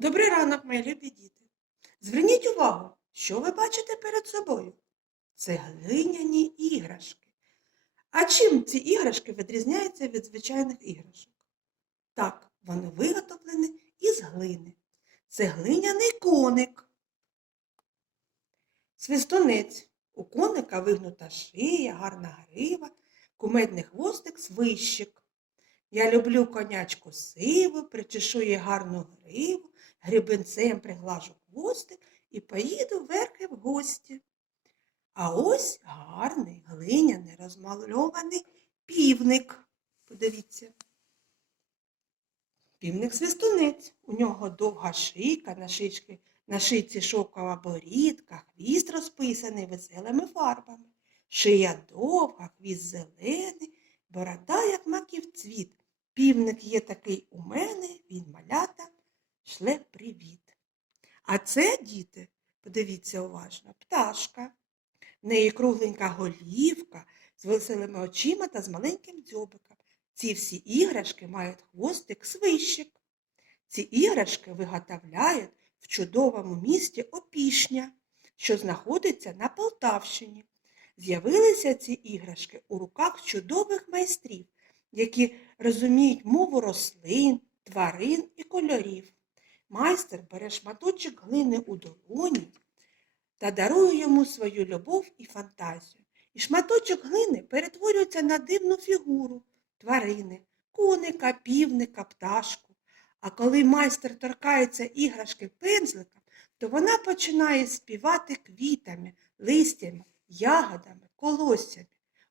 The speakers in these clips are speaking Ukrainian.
Добрий ранок, мої любі діти. Зверніть увагу, що ви бачите перед собою? Це глиняні іграшки. А чим ці іграшки відрізняються від звичайних іграшок? Так, вони виготовлені із глини. Це глиняний коник. Свистунець. У коника вигнута шия, гарна грива, кумедний хвостик свищик. Я люблю конячку сиву, причешу їй гарну гриву, грибенцем приглажу хвостик і поїду верхи в гості. А ось гарний глиняний розмальований півник. Подивіться. Півник свистунець. У нього довга шийка, на, шички, на шийці шовкова борідка, хвіст розписаний веселими фарбами. Шия довга, хвіст зелений, борода, як маків цвіт. Півник є такий у мене, він малята, шле привіт. А це, діти, подивіться уважно, пташка. В неї кругленька голівка з веселими очима та з маленьким дзьобиком. Ці всі іграшки мають хвостик свищик. Ці іграшки виготовляють в чудовому місті Опішня, що знаходиться на Полтавщині. З'явилися ці іграшки у руках чудових майстрів, які розуміють мову рослин, тварин і кольорів. Майстер бере шматочок глини у долоні та дарує йому свою любов і фантазію. І шматочок глини перетворюється на дивну фігуру тварини, коника, півника, пташку. А коли майстер торкається іграшки пензликом, то вона починає співати квітами, листями, ягодами, колоссями.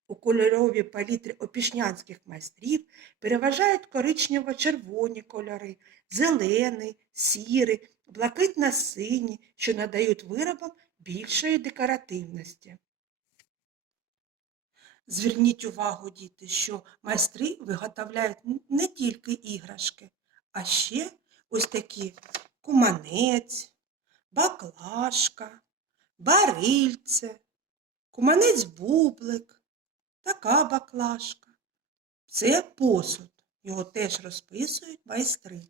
У кольоровій палітрі опішнянських майстрів переважають коричнево-червоні кольори, зелений, сірий, блакитно-сині, що надають виробам більшої декоративності. Зверніть увагу, діти, що майстри виготовляють не тільки іграшки, а ще ось такі куманець, баклажка, барильце, куманець бублик, така баклажка. Це посуд. Його теж розписують майстри.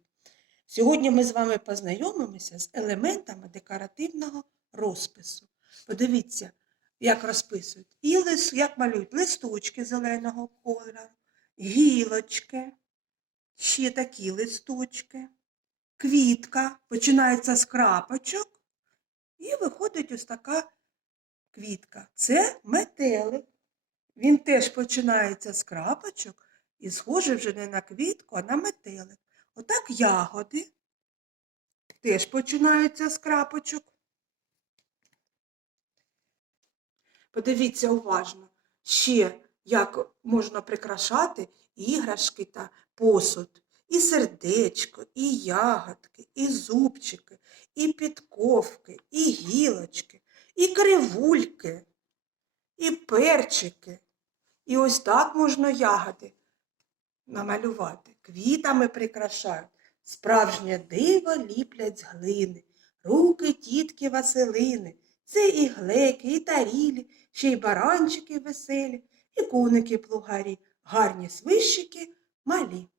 Сьогодні ми з вами познайомимося з елементами декоративного розпису. Подивіться, як розписують. І лис, як малюють листочки зеленого кольору, гілочки, ще такі листочки, квітка, починається з крапочок, і виходить ось така квітка. Це метелик. Він теж починається з крапочок і схожий вже не на квітку, а на метелик. Отак ягоди теж починаються з крапочок. Подивіться уважно, ще як можна прикрашати іграшки та посуд. І сердечко, і ягодки, і зубчики, і підковки, і гілочки, і кривульки, і перчики. І ось так можна ягоди намалювати. Квітами прикрашають. Справжнє диво ліплять з глини, руки тітки Василини. Це і глеки, і тарілі, ще й баранчики веселі, і куники плугарі, гарні свищики малі.